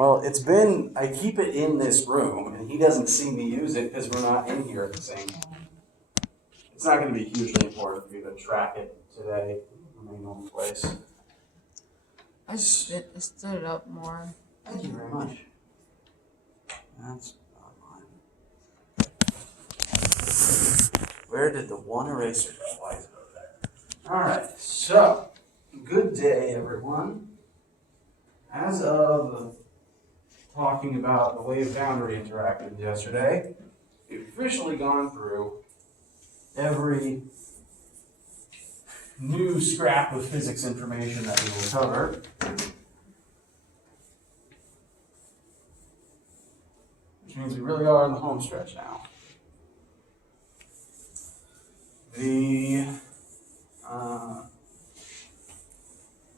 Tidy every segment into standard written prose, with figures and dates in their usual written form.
Well, I keep it in this room, and he doesn't see me use it because we're not in here at the same time. It's not going to be hugely important for you to track it today. Remain on place. I stood it up more. Thank you very much. That's not mine. Where did the one eraser go? Why is it over there? Alright, so, good day, everyone. As of talking about the wave boundary interactions yesterday, we've officially gone through every new scrap of physics information that we will cover. Which means we really are in the home stretch now. The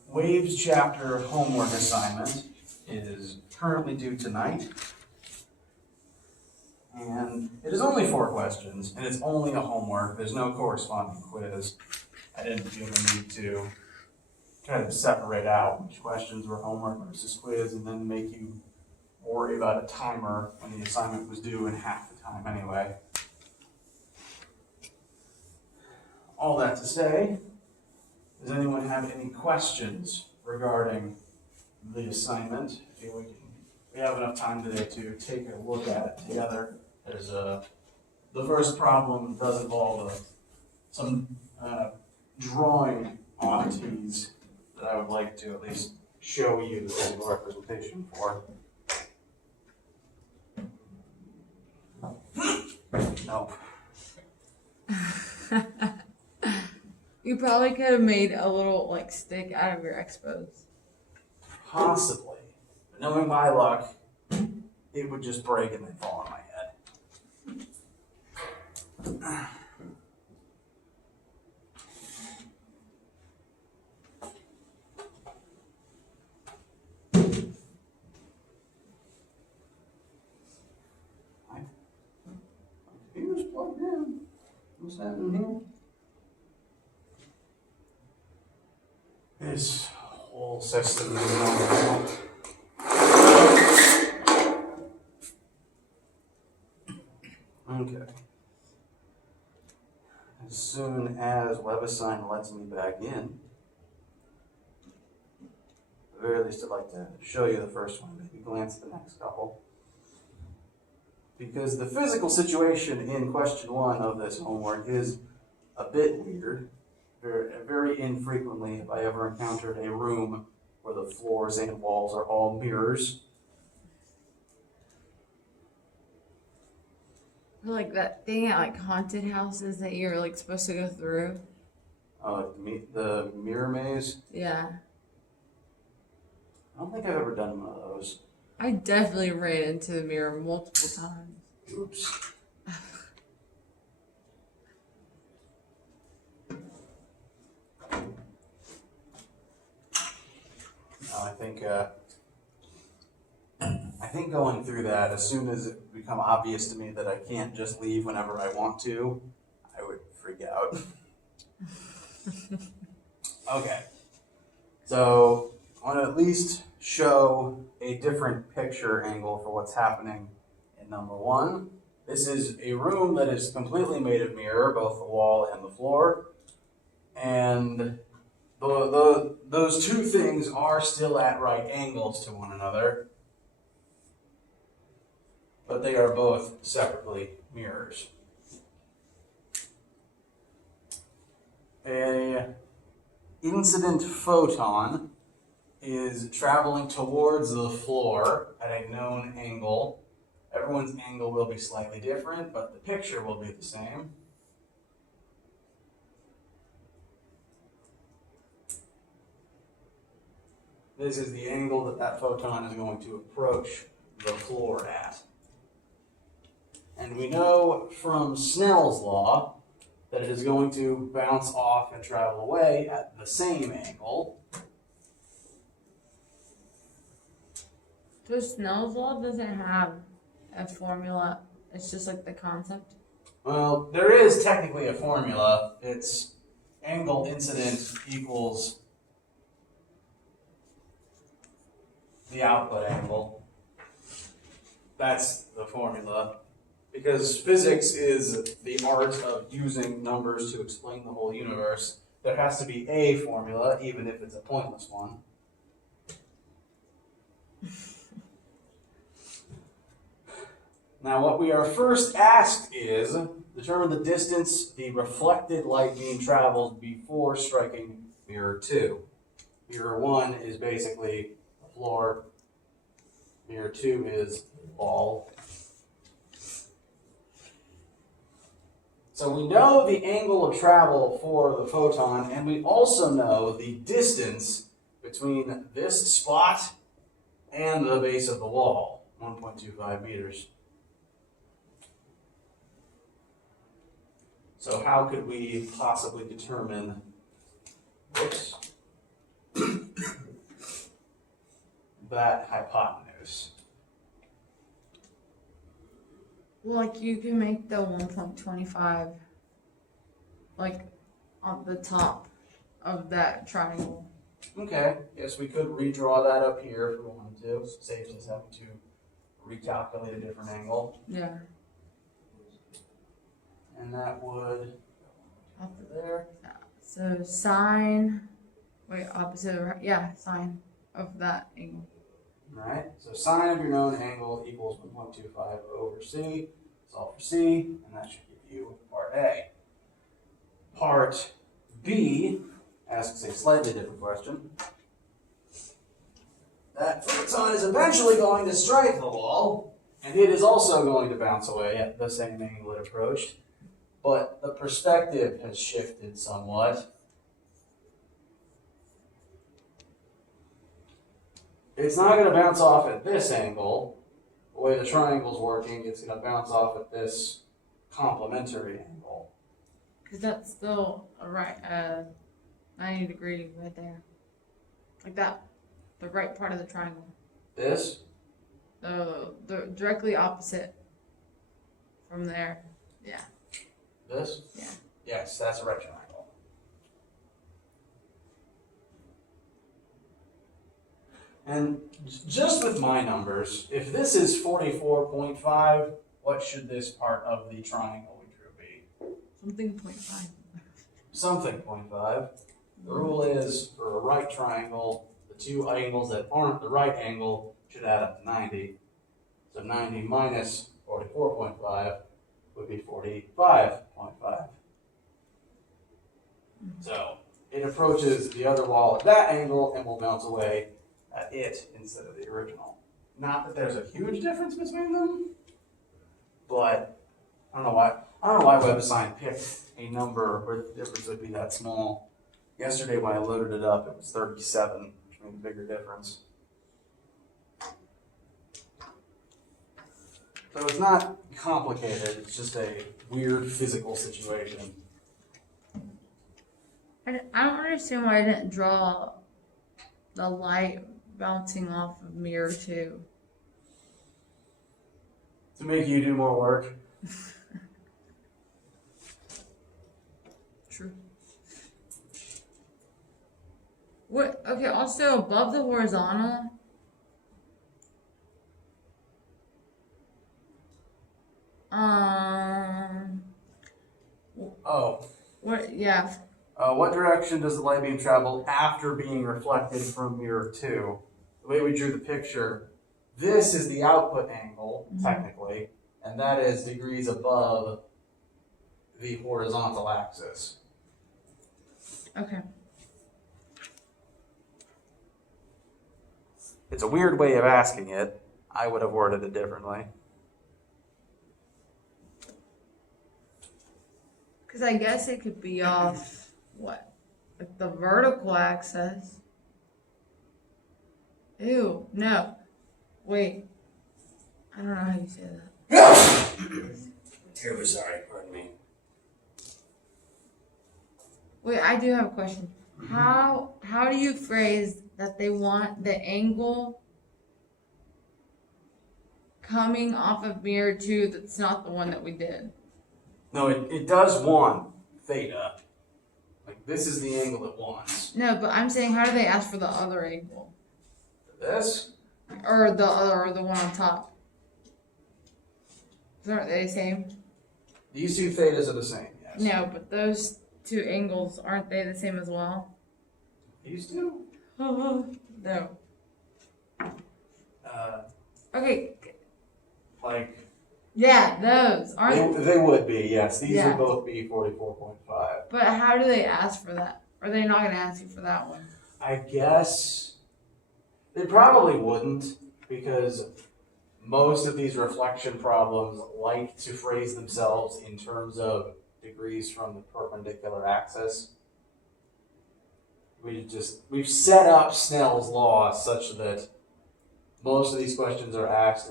Waves chapter homework assignment is currently due tonight. And it is only 4 questions, and it's only a homework. There's no corresponding quiz. I didn't feel the need to try to separate out which questions were homework versus quiz and then make you worry about a timer when the assignment was due in half the time anyway. All that to say, does anyone have any questions regarding the assignment? I feel we have enough time today to take a look at it together. There's the first problem does involve some drawing oddities that I would like to at least show you the physical representation for. Nope. You probably could have made a little stick out of your expos. Possibly. But knowing my luck, it would just break and then fall on my head. My computer's plugged in. What's happening here? This whole system is on. Okay. As soon as WebAssign lets me back in, at the very least I'd like to show you the first one, maybe glance at the next couple. Because the physical situation in question 1 of this homework is a bit weird. Very infrequently have I ever encountered a room where the floors and walls are all mirrors. Like that thing at haunted houses that you're supposed to go through. Oh, the mirror maze? Yeah. I don't think I've ever done one of those. I definitely ran into the mirror multiple times. Oops. I think going through that, as soon as it become obvious to me that I can't just leave whenever I want to, I would freak out. Okay. So I want to at least show a different picture angle for what's happening in number 1. This is a room that is completely made of mirror, both the wall and the floor. And those two things are still at right angles to one another, but they are both separately mirrors. An incident photon is traveling towards the floor at a known angle. Everyone's angle will be slightly different, but the picture will be the same. This is the angle that photon is going to approach the floor at. And we know from Snell's law that it is going to bounce off and travel away at the same angle. So Snell's law doesn't have a formula. It's just the concept. Well, there is technically a formula. It's angle incident equals the output angle. That's the formula. Because physics is the art of using numbers to explain the whole universe. There has to be a formula, even if it's a pointless one. Now, what we are first asked is, determine the distance the reflected light beam travels before striking mirror 2. Mirror 1 is basically the floor. Mirror 2 is the ball. So we know the angle of travel for the photon, and we also know the distance between this spot and the base of the wall, 1.25 meters. So how could we possibly determine, whoops, that hypotenuse? Well, like you can make the 1.25 like on the top of that triangle. Okay, yes, we could redraw that up here if we wanted to. Saves us having to recalculate a different angle. Yeah. And that would go up to there. So sine, wait, opposite of, yeah, sine of that angle. Alright, so sine of your known angle equals 1.25 over c. Solve for c, and that should give you part A. Part B asks a slightly different question. That photon is eventually going to strike the wall, and it is also going to bounce away at the same angle it approached, but the perspective has shifted somewhat. It's not going to bounce off at this angle. The way the triangle's working, it's going to bounce off at this complementary angle. Because that's still a right, 90 degree right there. Like that, the right part of the triangle. This? The directly opposite from there. Yeah. This? Yeah. Yes, that's a right triangle. And just with my numbers, if this is 44.5, what should this part of the triangle we drew be? Something 0.5. Something 0.5. The rule is, for a right triangle, the two angles that aren't the right angle should add up to 90. So 90 minus 44.5 would be 45.5. So it approaches the other wall at that angle and will bounce away at it instead of the original. Not that there's a huge difference between them, but I don't know why WebAssign picked a number where the difference would be that small. Yesterday when I loaded it up, it was 37, which made a bigger difference. So it's not complicated, it's just a weird physical situation. I don't understand why I didn't draw the light bouncing off of mirror 2. To make you do more work. True. What? Okay. Also, above the horizontal. Oh. What? Yeah. What direction does the light beam travel after being reflected from mirror 2? The way we drew the picture, this is the output angle, technically, and that is degrees above the horizontal axis. Okay. It's a weird way of asking it. I would have worded it differently. Because I guess it could be off, what? Like the vertical axis. Ew, no. Wait. I don't know how you say that. Terribly sorry, pardon me. Wait, I do have a question. How do you phrase that they want the angle coming off of mirror 2 that's not the one that we did? No, it does want theta. Like, this is the angle it wants. No, but I'm saying, how do they ask for the other angle? This? Or the one on top? Aren't they the same? These two thetas are the same, yes. No, but those two angles, aren't they the same as well? These two? No. Okay. Like, Yeah, those aren't. they would be, yes. These Yeah. would both be 44.5. But how do they ask for that? Are they not going to ask you for that one? I guess they probably wouldn't, because most of these reflection problems like to phrase themselves in terms of degrees from the perpendicular axis. We've set up Snell's law such that most of these questions are asked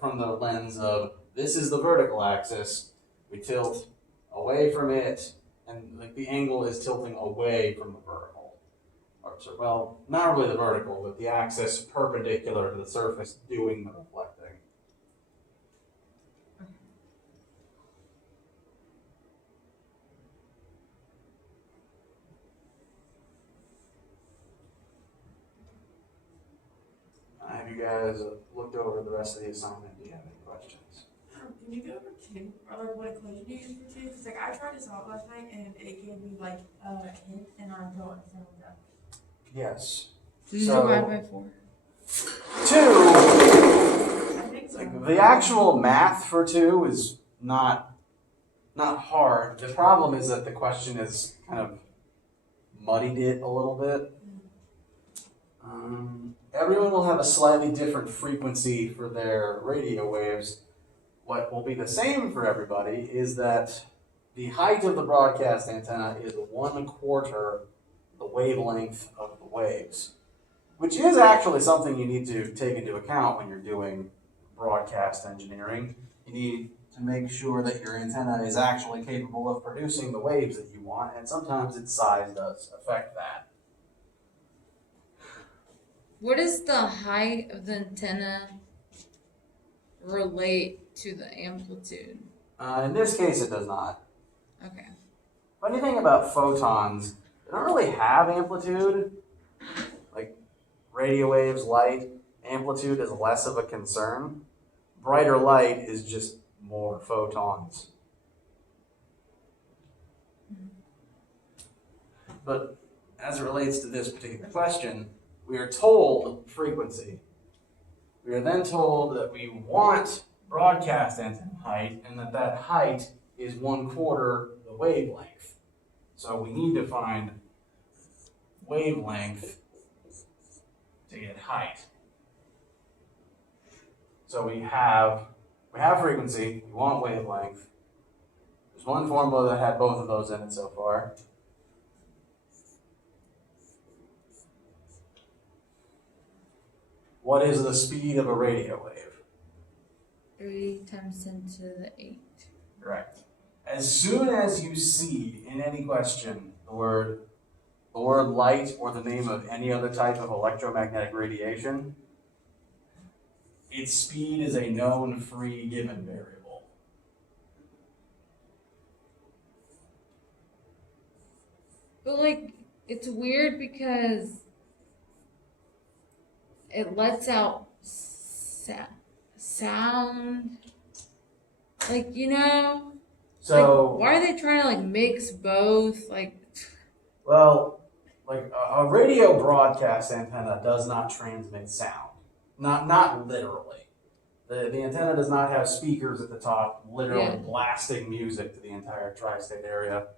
from the lens of, this is the vertical axis, we tilt away from it, and like the angle is tilting away from the vertical. Well, not really the vertical, but the axis perpendicular to the surface doing the reflecting. Have you guys looked over the rest of the assignment? Do you have any questions? Can you go over two? Or like what equation you use for two? Because like I tried to solve last night and it gave me like a hint and I don't understand what that was. Yes. Did you So- divide by 4? 2, I think so. like the actual math for 2 is not hard. The problem is that the question is kind of muddied it a little bit. Everyone will have a slightly different frequency for their radio waves. What will be the same for everybody is that the height of the broadcast antenna is 1/4 the wavelength of the waves, which is actually something you need to take into account when you're doing broadcast engineering. You need to make sure that your antenna is actually capable of producing the waves that you want, and sometimes its size does affect that. What does the height of the antenna relate to the amplitude? In this case, it does not. Okay. Funny thing about photons, they don't really have amplitude. Like radio waves, light, amplitude is less of a concern. Brighter light is just more photons. But as it relates to this particular question, we are told frequency. We are then told that we want broadcast antenna height, and that height is 1/4 the wavelength. So we need to find wavelength to get height. So we have frequency, we want wavelength. There's one formula that had both of those in it so far. What is the speed of a radio wave? 3 times 10 to the 8. Correct. As soon as you see in any question the word light or the name of any other type of electromagnetic radiation, its speed is a known free given variable. But like, it's weird because it lets out sound. Like, you know? So, like, why are they trying to like mix both? Like, well, like a radio broadcast antenna does not transmit sound. Not literally. The antenna does not have speakers at the top, literally Yeah. blasting music to the entire tri-state area.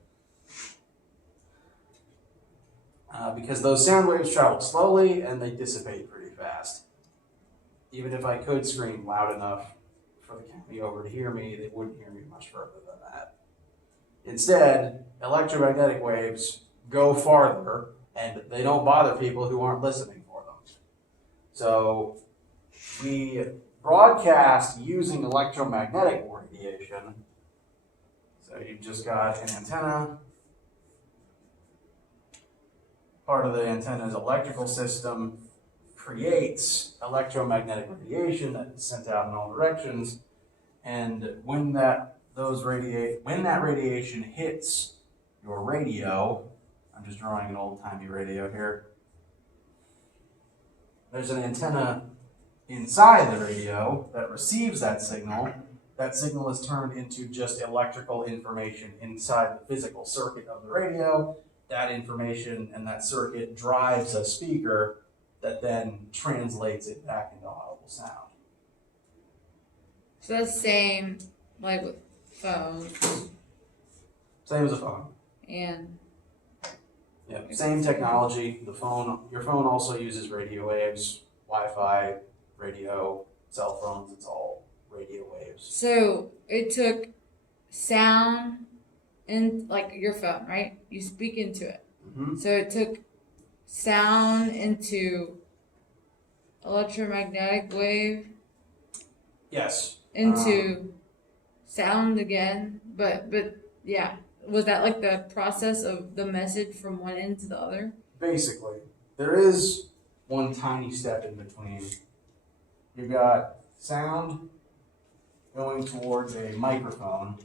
Because those sound waves travel slowly and they dissipate pretty fast. Even if I could scream loud enough for the county over to hear me, they wouldn't hear me much further than that. Instead, electromagnetic waves go farther and they don't bother people who aren't listening for them. So we broadcast using electromagnetic radiation. So you've just got an antenna. Part of the antenna's electrical system creates electromagnetic radiation that is sent out in all directions, and when that radiation hits your radio, I'm just drawing an old-timey radio here. There's an antenna inside the radio that receives that signal that signal is turned into just electrical information inside the physical circuit of the radio. That information and that circuit drives a speaker that then translates it back into audible sound. So that's same like with phones Same as a phone. and Yeah, same technology. Your phone also uses radio waves, Wi-Fi, radio, cell phones. It's all radio waves. so it took sound in like your phone, right? You speak into it. Mm-hmm. So it took sound into electromagnetic wave Yes. into sound again. But yeah. Was that like the process of the message from one end to the other? Basically, there is one tiny step in between. You've got sound going towards a microphone.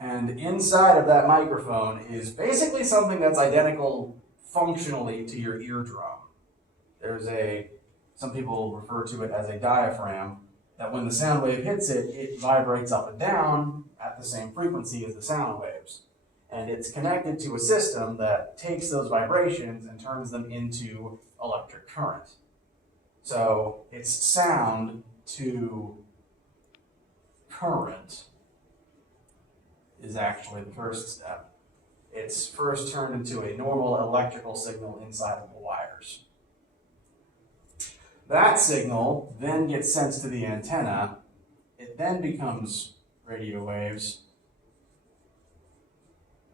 And inside of that microphone is basically something that's identical functionally to your eardrum. Some people refer to it as a diaphragm, that when the sound wave hits it, it vibrates up and down at the same frequency as the sound waves. And it's connected to a system that takes those vibrations and turns them into electric current. So it's sound to current is actually the first step. It's first turned into a normal electrical signal inside of the wires. That signal then gets sent to the antenna. It then becomes radio waves.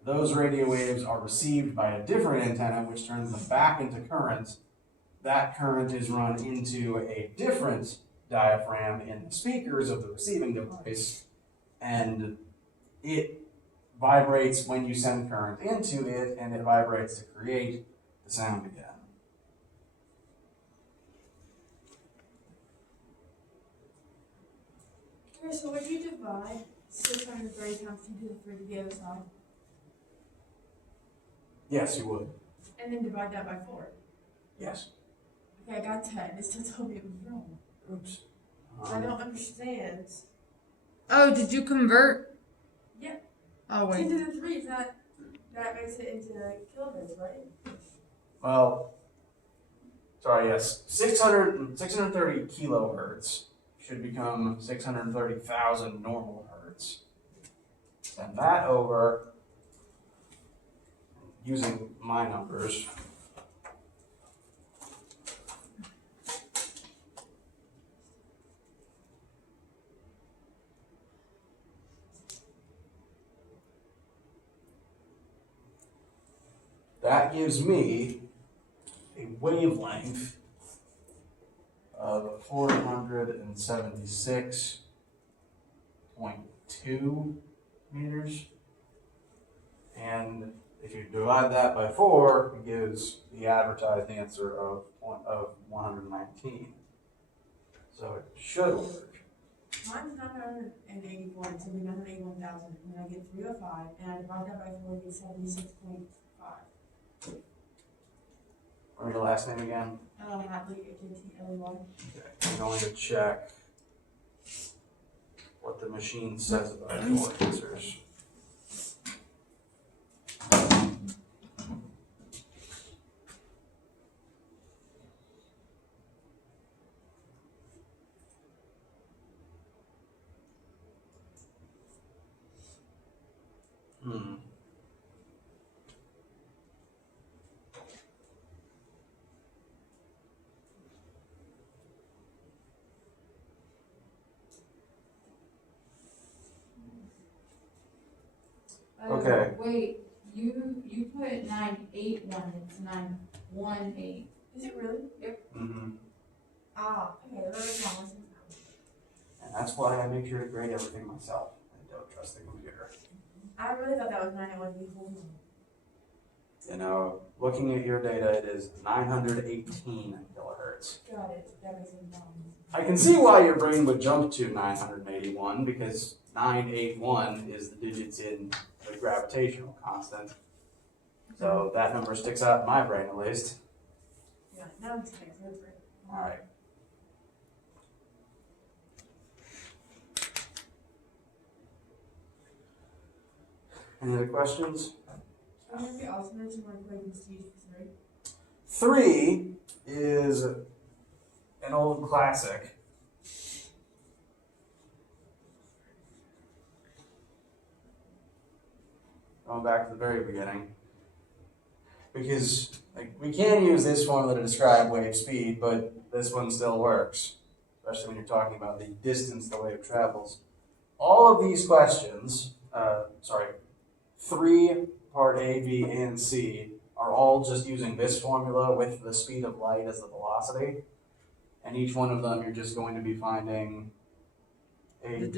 Those radio waves are received by a different antenna, which turns them back into current. That current is run into a different diaphragm in the speakers of the receiving device, and it vibrates when you send current into it, and it vibrates to create the sound again. Okay, so would you divide 630 times 2 to the 3 to the other side? Yes, you would. And then divide that by 4. Yes. Okay, I got that. It still told me it was wrong. Oops. I don't understand. Oh, did you convert? Yeah. Oh 10 wait. to the 3 is that makes it into kilohertz, right? Well, sorry, yes. 630 kilohertz should become 630,000 normal hertz. Send that over using my numbers. That gives me a wavelength of 476.2 meters. And if you divide that by 4, it gives the advertised answer of 119. So it should work. Mine's 984, and it's going to be 981,000. And then I get 305, and I divide that by 4, I get 76.5. What was your last name again? Hatley, A-K-T-L-E-Y. Okay. I'm going to check what the machine says about your answers. Okay. Wait, you put 981. It's 918. Is it really? Mm-hmm. Ah, okay, that was wrong. And that's why I make sure to grade everything myself. I don't trust the computer. I really thought that was 981 the whole time. You know, looking at your data, it is 918 kilohertz. Got it. That makes sense now. I can see why your brain would jump to 981 because 981 is the digits in the gravitational constant. So that number sticks out in my brain at least. Yeah, now it's clear. That's right. All right. Any other questions? And then we also mentioned like when Steve was right. 3 is an old classic. Going back to the very beginning. Because we can use this formula to describe wave speed, but this one still works, especially when you're talking about the distance the wave travels. All of these questions, 3, part A, B, and C, are all just using this formula with the speed of light as the velocity. And each one of them, you're just going to be finding a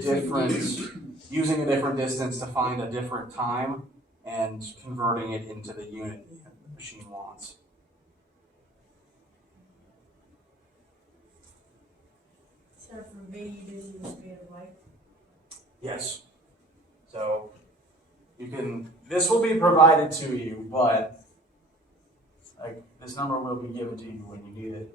using a different distance to find a different time and converting it into the unit that the machine wants. So from B, you just use the speed of light. Yes. So this will be provided to you, but this number will be given to you when you need it.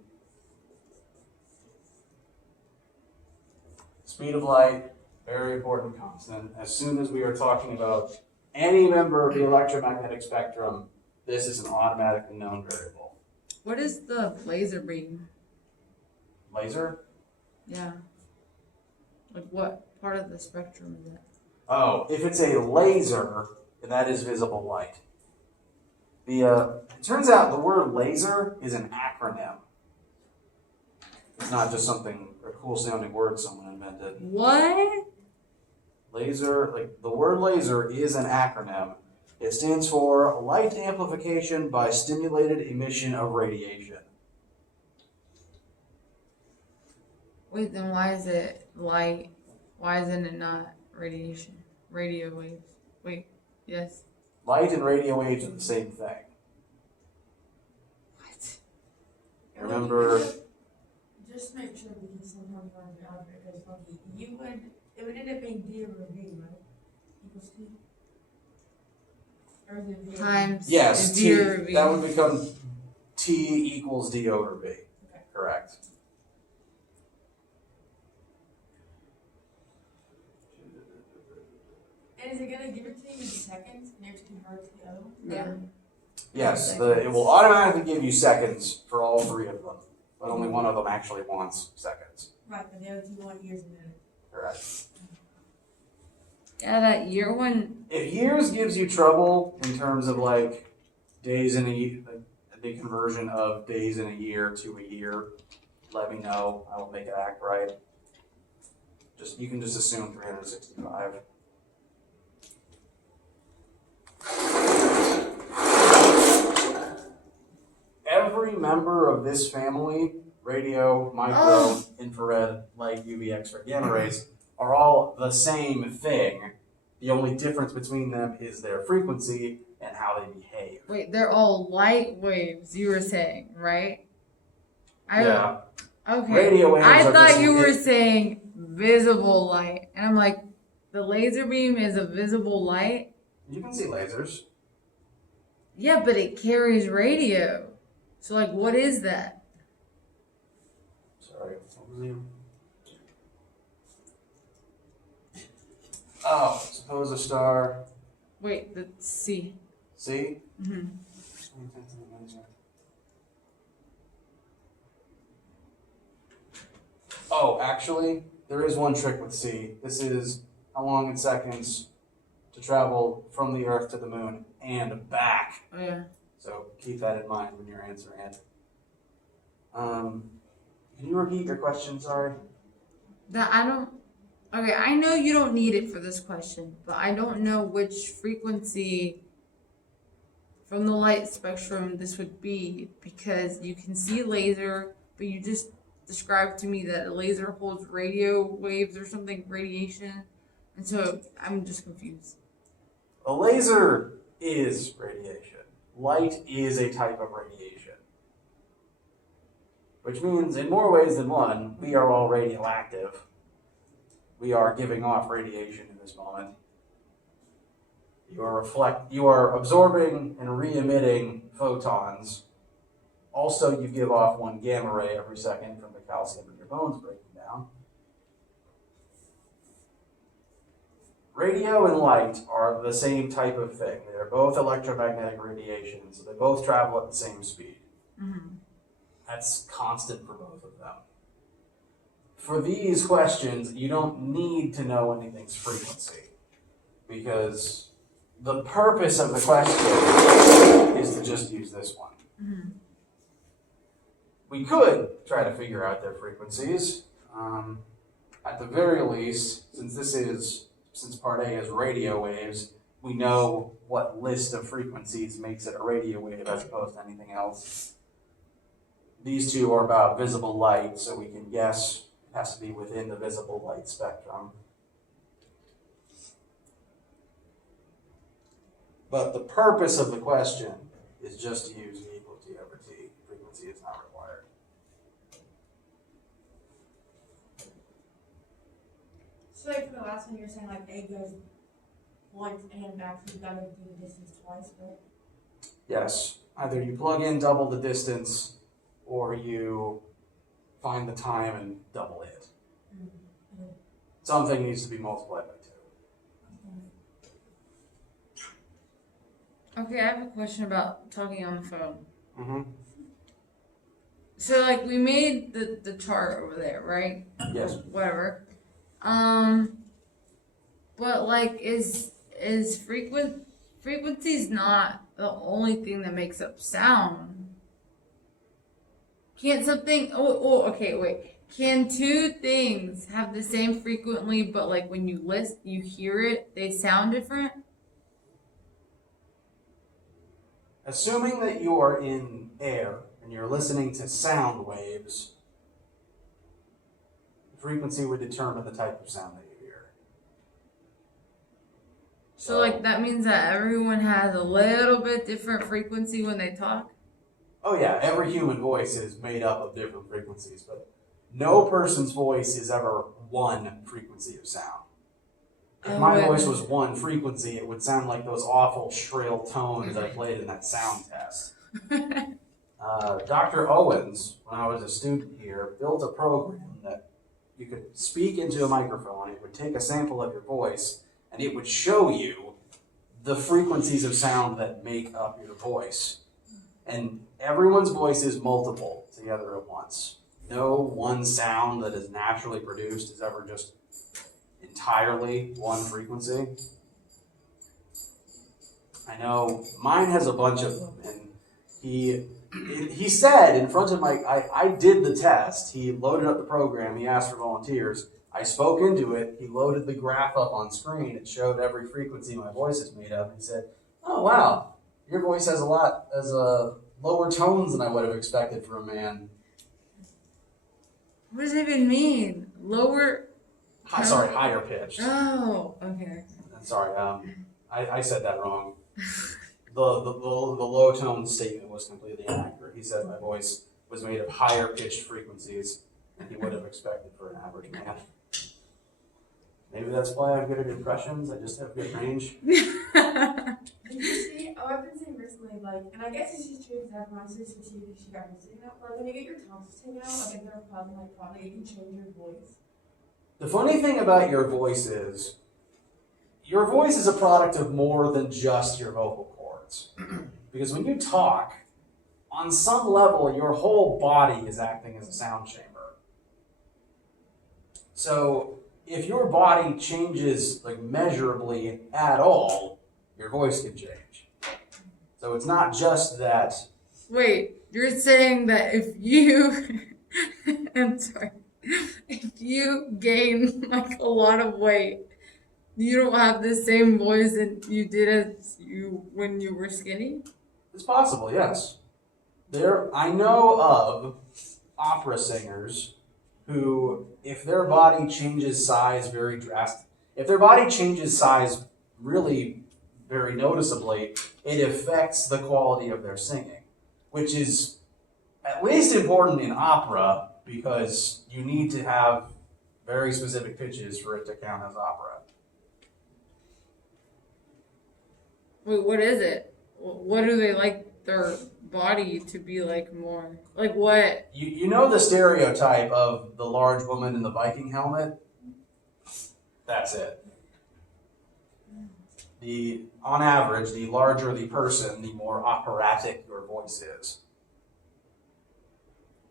Speed of light, very important constant. As soon as we are talking about any member of the electromagnetic spectrum, this is an automatically known variable. What is the laser beam? Laser? Yeah. Like what part of the spectrum is it? Oh, if it's a laser, that is visible light. It turns out the word laser is an acronym. It's not just a cool sounding word someone invented. What? Laser, the word laser is an acronym. It stands for light amplification by stimulated emission of radiation. Wait, then why is it light? Why isn't it not radiation? Radio waves. Wait, yes. Light and radio waves are the same thing. What? Remember, Just make sure because sometimes when the algebra goes funky, it would end up being D over V, right? Equals T. Or is it V? Times yes, V T, over V. that would become T equals D over V. Okay. Correct. And is it gonna give it to you in seconds near to convert to the other one? Yeah. Yes, it will automatically give you seconds for all 3 of them, but only one of them actually wants seconds. Right, but the other two want years and minutes. Correct. Yeah, that year one. If years gives you trouble in terms of days in a year, the conversion of days in a year to a year, let me know. I will make it act right. You can just assume 365. Every member of this family, radio, micro, infrared, light, UV, X-ray, gamma rays, are all the same thing. The only difference between them is their frequency and how they behave. Wait, they're all light waves, you were saying, right? Yeah. Okay. Radio waves I are thought just- you were saying visible light. And I'm like, the laser beam is a visible light? You can see lasers. Yeah, but it carries radio. So, what is that? Sorry, what was it? Oh, suppose a star. Wait, the C. See? Mm-hmm. Oh, actually, there is one trick with C. This is how long in seconds to travel from the Earth to the Moon and back. Oh, yeah. So keep that in mind when you're answering it. Can you repeat your question? Sorry. Okay, I know you don't need it for this question, but I don't know which frequency from the light spectrum this would be because you can see laser, but you just described to me that a laser holds radio waves or something, radiation, and so I'm just confused. A laser is radiation. Light is a type of radiation. Which means, in more ways than one, we are all radioactive. We are giving off radiation in this moment. You are absorbing and re-emitting photons. Also, you give off one gamma ray every second from the calcium in your bones breaking down. Radio and light are the same type of thing. They're both electromagnetic radiation, so they both travel at the same speed. Mm-hmm. That's constant for both of them. For these questions, you don't need to know anything's frequency, because the purpose of the question is to just use this one. Mm-hmm. We could try to figure out their frequencies. At the very least, since part A is radio waves, we know what list of frequencies makes it a radio wave as opposed to anything else. These two are about visible light, so we can guess it has to be within the visible light spectrum. But the purpose of the question is just to use V equals T over T. Frequency is not required. So like for the last one, you're saying like A goes once and back, so you gotta do the distance twice, right? Yes, either you plug in double the distance, or you find the time and double it. Mm-hmm. Something needs to be multiplied by 2. Okay, I have a question about talking on the phone. Mm-hmm. So like we made the chart over there, right? Yes. Whatever. But like is frequency's not the only thing that makes up sound. Can't something okay, wait. Can two things have the same frequency but like when you you hear it, they sound different? Assuming that you are in air and you're listening to sound waves, the frequency would determine the type of sound that you hear. So like that means that everyone has a little bit different frequency when they talk? Oh yeah, every human voice is made up of different frequencies, but no person's voice is ever one frequency of sound. If my voice was one frequency, it would sound like those awful shrill tones I played in that sound test. Dr. Owens, when I was a student here, built a program that you could speak into a microphone, it would take a sample of your voice, and it would show you the frequencies of sound that make up your voice. And everyone's voice is multiple together at once. No one sound that is naturally produced is ever just entirely one frequency. I know mine has a bunch of them, and he said in front of I did the test. He loaded up the program, he asked for volunteers. I spoke into it, he loaded the graph up on screen, it showed every frequency my voice is made of, and he said, oh wow, your voice has lower tones than I would have expected for a man. What does it even mean? Lower? Higher pitched. Oh, okay. Sorry, I said that wrong. The low tone statement was completely inaccurate. He said my voice was made of higher pitched frequencies than he would have expected for an average man. Maybe that's why I'm good at impressions. I just have good range. Did you see? Oh, I've been seeing recently, like, and I guess this is true because I have my sister too, because she got her sitting up. Like, when you get your tonsils taken out, like, if they're probably you can change your voice. The funny thing about your voice is a product of more than just your vocal cords. Because when you talk, on some level, your whole body is acting as a sound chamber. So if your body changes like measurably at all, your voice can change. So it's not just that. Wait, you're saying that if you I'm sorry. If you gain like a lot of weight, you don't have the same voice that you did as when you were skinny? It's possible, yes. I know of opera singers who, if their body changes size very drastically, if their body changes size really very noticeably, it affects the quality of their singing, which is at least important in opera because you need to have very specific pitches for it to count as opera. Wait, what is it? What do they like their body to be like more? Like what? You know the stereotype of the large woman in the Viking helmet? That's it. On average, the larger the person, the more operatic your voice is.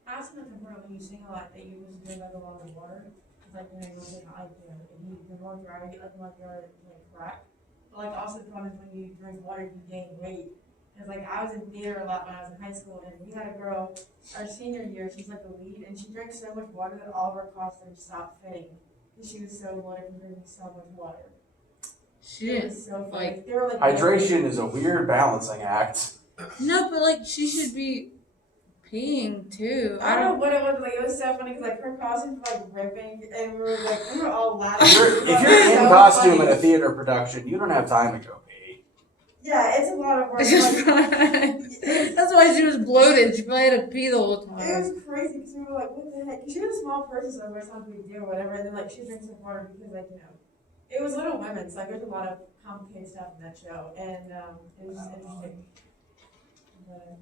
I also know when you sing a lot that you was doing like a lot of water. It's like, you know, you was like, if you're more dry, you like you're like crack. But like also the problem is when you drink water, you gain weight. It's like I was in theater a lot when I was in high school, and we had a girl, our senior year, she's like a lead, and she drank so much water that all of her costumes stopped fitting. Because she was so bloated from drinking so much water. She It didn't was so funny. like. They were like Hydration is a weird balancing act. No, but like she should be peeing too. I don't know what it was, like it was so funny because like her costumes were like ripping and we were all laughing. If you're in So costume funny. in a theater production, you don't have time to go pee. Yeah, it's a lot of work. That's why she was bloated. She probably had to pee the whole It time. was crazy because we were like, what the heck? 'Cause she was a small person, so every time we do or whatever, and then like she drinks some water because like, you know, it was Little Women, so like there's a lot of complicated stuff in that show, and it was interesting. But,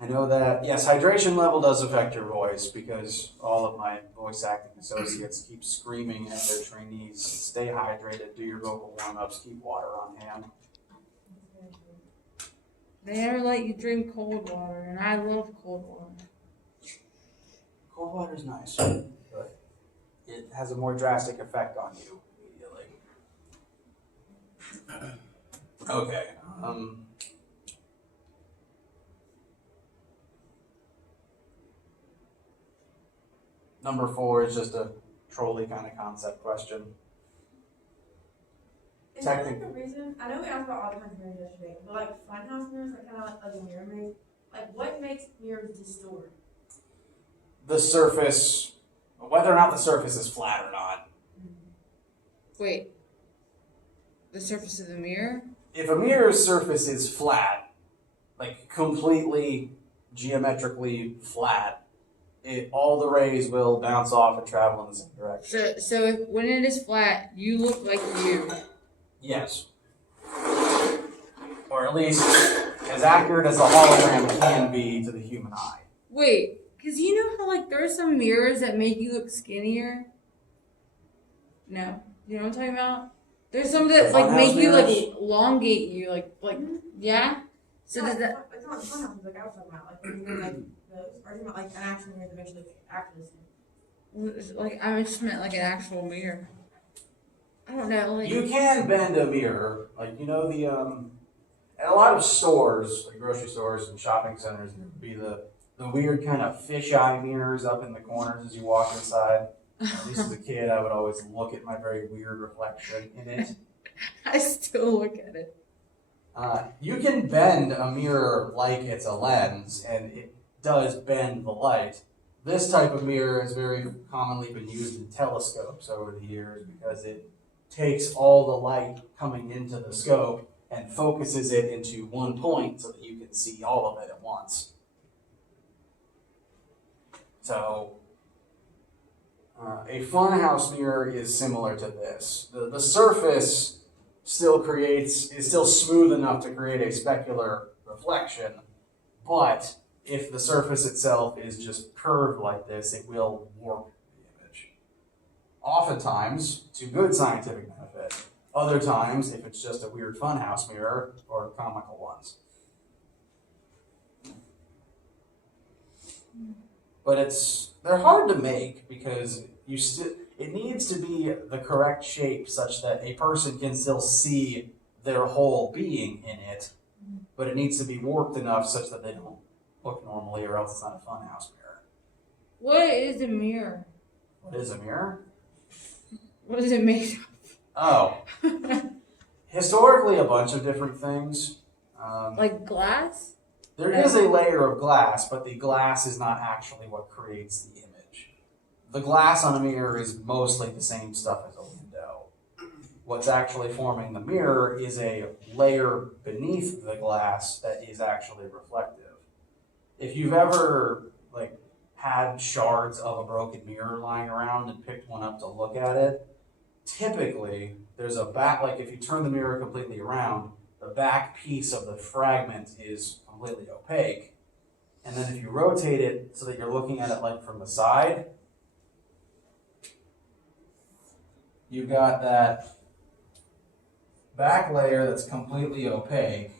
I know that, yes, hydration level does affect your voice because all of my voice acting associates keep screaming at their trainees, stay hydrated, do your vocal warm-ups, keep water on hand. They never let you drink cold water, and I love cold water. Cold water's nice, but it has a more drastic effect on you immediately. Okay, number 4 is just a trolley kind of concept question. is that like the reason? I know we asked about all kinds of mirrors yesterday, but like funhouse mirrors are kind of like a mirror maze. Like, what makes mirrors distort? The surface, whether or not the surface is flat or not. Wait, the surface of the mirror? If a mirror's surface is flat, like completely geometrically flat, all the rays will bounce off and travel in the same direction. So if, when it is flat, you look like you. Yes. Or at least as accurate as a hologram can be to the human eye. Wait, because you know how like there are some mirrors that make you look skinnier? No. You know what I'm talking about? There's some that The like funhouse make you like mirrors? elongate you, like yeah? So No, does that it's not funhouse, like I was talking about. Like, when you go like those, or talking about like an actual mirror that makes you look actually skin. like I just meant like an actual mirror. I don't know, like You can bend a mirror, like you know the at a lot of stores, like grocery stores and shopping centers, there would be the weird kind of fisheye mirrors up in the corners as you walk inside. At least as a kid, I would always look at my very weird reflection in it. I still look at it. You can bend a mirror like it's a lens, and it does bend the light. This type of mirror has very commonly been used in telescopes over the years because it takes all the light coming into the scope and focuses it into one point so that you can see all of it at once. So, a funhouse mirror is similar to this. The surface is still smooth enough to create a specular reflection, but if the surface itself is just curved like this, it will warp the image. Oftentimes, to good scientific benefit. Other times, if it's just a weird funhouse mirror or comical ones. But they're hard to make because it needs to be the correct shape such that a person can still see their whole being in it, but it needs to be warped enough such that they don't look normally, or else it's not a funhouse mirror. What is a mirror? What is a mirror? What is it made Oh, historically a bunch of different things. of? Like glass? There is a layer of glass, but the glass is not actually what creates the image. The glass on a mirror is mostly the same stuff as a window. What's actually forming the mirror is a layer beneath the glass that is actually reflective. If you've ever had shards of a broken mirror lying around and picked one up to look at it, typically there's a back, like if you turn the mirror completely around, the back piece of the fragment is completely opaque. And then if you rotate it so that you're looking at it like from the side, you've got that back layer that's completely opaque.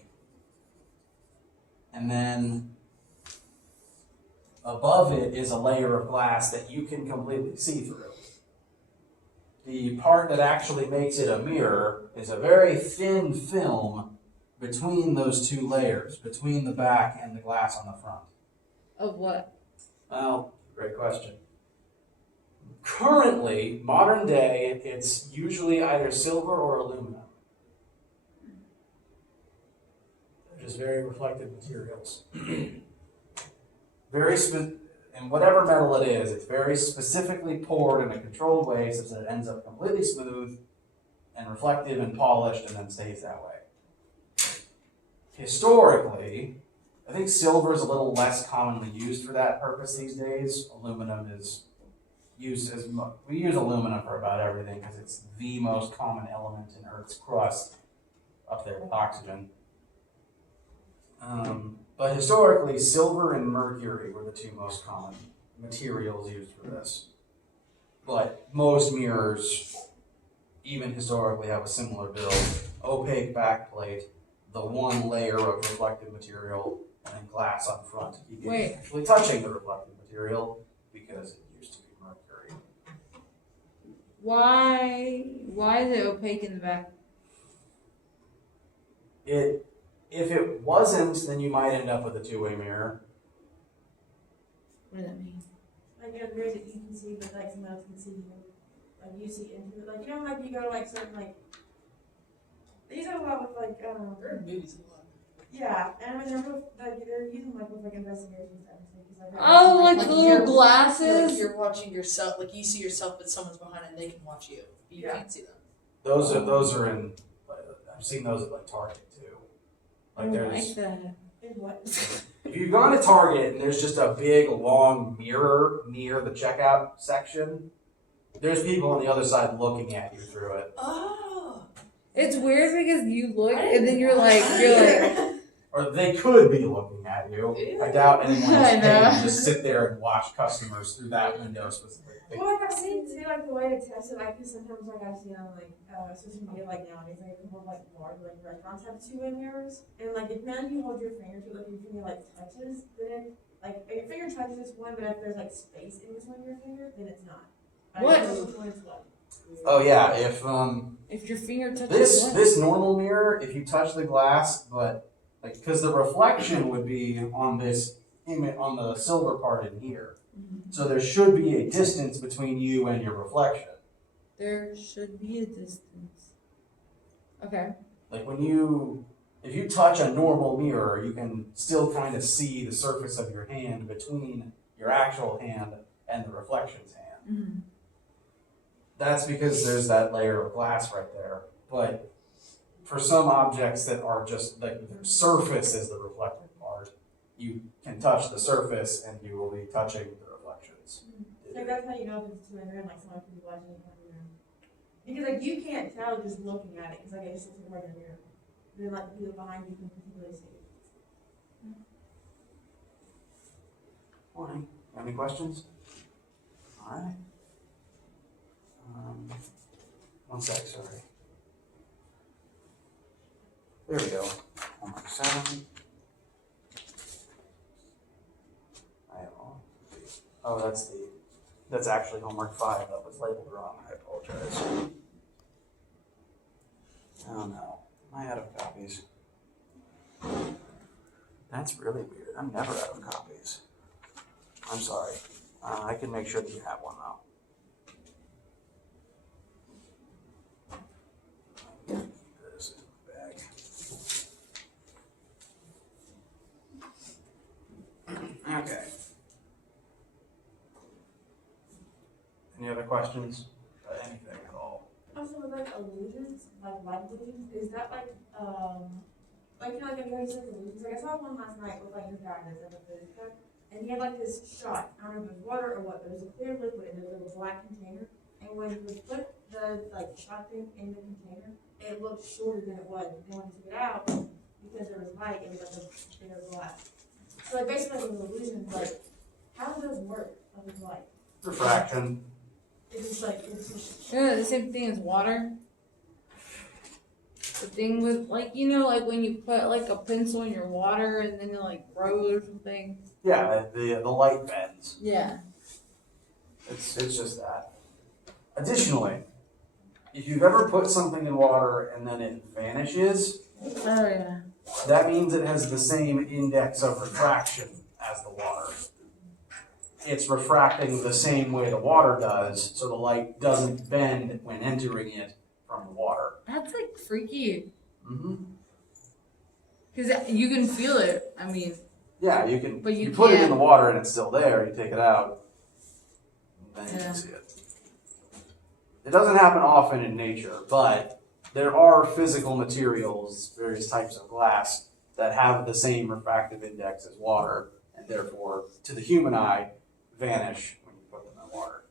And then above it is a layer of glass that you can completely see through. The part that actually makes it a mirror is a very thin film between those two layers, between the back and the glass on the front. Of what? Well, great question. Currently, modern day, it's usually either silver or aluminum. They're just very reflective materials. And whatever metal it is, it's very specifically poured in a controlled way such that it ends up completely smooth and reflective and polished and then stays that way. Historically, I think silver is a little less commonly used for that purpose these days. Aluminum is used as much. We use aluminum for about everything because it's the most common element in Earth's crust up there with oxygen. But historically, silver and mercury were the two most common materials used for this. But most mirrors, even historically, have a similar build. Opaque backplate, the one layer of reflective material, and then glass on front to keep you actually touching the reflective material because it used to be mercury. Why is it opaque in the back? If it wasn't, then you might end up with a two-way mirror. What does that mean? Like it appears that you can see, but like someone else can see you. Like you see into it. Like you know, like you go to like certain like. They use it a lot with like movies a lot. yeah, and I mean they're using like with like investigation stuff. Oh, like Like the you're- little glasses? Like you're watching yourself, like you see yourself, but someone's behind and they can watch you. But you Yeah. can't see them. Those are in. I've seen those at like Target too. I Like don't there's. like that. Is what? If you've gone to Target and there's just a big long mirror near the checkout section, there's people on the other side looking at you through it. Oh. It's weird because you look and then you're I like, Or they could be looking at you. I doubt anyone I is paid know. to just sit there and watch customers through that window specifically. Well, like I've seen too, like the way to test it, like 'cause sometimes like I've seen on like social media, like nowadays, like a couple of like large like restaurants have two-way mirrors, and like if none of you hold your finger to it, like your finger like touches, then like if your finger touches it's one, but if there's like space in between your finger, then it's not. I What? don't know which one it's what. Oh yeah, if your finger touches this what? this normal mirror, if you touch the glass, but like because the reflection would be on this image on the silver part in here, so there should be a distance between you and your reflection. There should be a distance. Okay. Like if you touch a normal mirror, you can still kind of see the surface of your hand between your actual hand and the reflection's hand. Mm-hmm. That's because there's that layer of glass right there. But for some objects that are just like their surface is the reflective part, you can touch the surface and you will be touching the reflections. Like that's how you know if it's two-way mirror, and like someone could be watching it from your room. Because like you can't tell just looking at it, because like it's just a regular mirror. Then like the people behind you can particularly see it. Morning. Any questions? All right. One sec, sorry. There we go. Homework 7. Oh, that's actually homework 5. That was labeled wrong. I apologize. Oh no. Am I out of copies? That's really weird. I'm never out of copies. I'm sorry. I can make sure that you have one though. This in the bag. Okay. Any other questions? Anything at all? Also with like illusions, like light illusions, is that like you know like have you always said illusions? Like I saw one last night with like this guy that's in a food truck, and he had like this shot, I don't know if it was water or what, but it was a clear liquid in a little black container, And when you put the like shot thing in the container, it looked shorter than it was. And when you took it out, because there was light, it was like a bigger glass. So like basically like with illusions, like how does those work with light? Refraction. It's just The same thing as water. The thing with like like when you put like a pencil in your water and then it like grows or something. Yeah, the light bends. Yeah. It's just that. Additionally, if you've ever put something in water and then it vanishes, Oh yeah. that means it has the same index of refraction as the water. It's refracting the same way the water does, so the light doesn't bend when entering it from the water. That's like freaky. Mm-hmm. Because you can feel it. I mean, Yeah, you can. But you put it in can't- the water and it's still there. You take it out, and then you Yeah. can see it. It doesn't happen often in nature, but there are physical materials, various types of glass, that have the same refractive index as water, and therefore, to the human eye, vanish when you put them in water.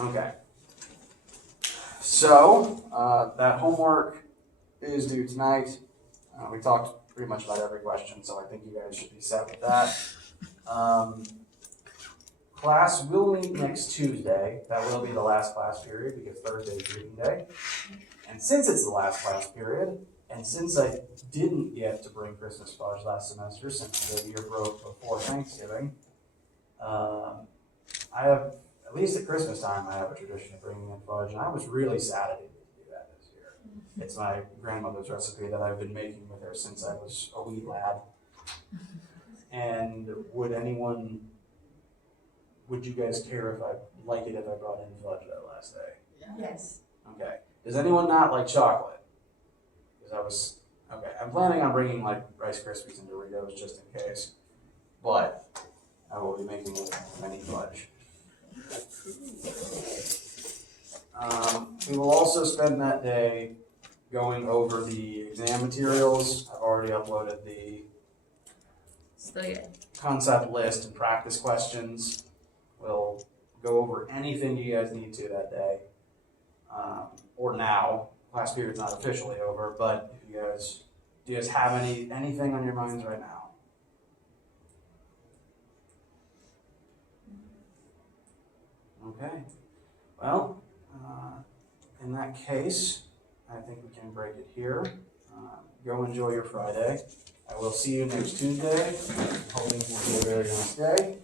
Okay. So, that homework is due tonight. We talked pretty much about every question, so I think you guys should be set with that. Class will meet next Tuesday. That will be the last class period because Thursday is reading day. And since it's the last class period, and since I didn't get to bring Christmas fudge last semester, since the year broke before Thanksgiving, I have, at least at Christmas time, I have a tradition of bringing in fudge, and I was really sad I didn't get to do that this year. It's my grandmother's recipe that I've been making with her since I was a wee lad. And would you guys care if I like it if I brought in fudge that last day? yes. Okay. Does anyone not like chocolate? Because I'm planning on bringing like Rice Krispies and Doritos just in case, but I will be making many fudge. We will also spend that day going over the exam materials. I've already uploaded the still yeah. concept list and practice questions. We'll go over anything you guys need to that day, or now. Class period's not officially over, but if do you guys have anything on your minds right now? Okay. Well, in that case, I think we can break it here. Go enjoy your Friday. I will see you next Tuesday. Hoping to be a very nice day.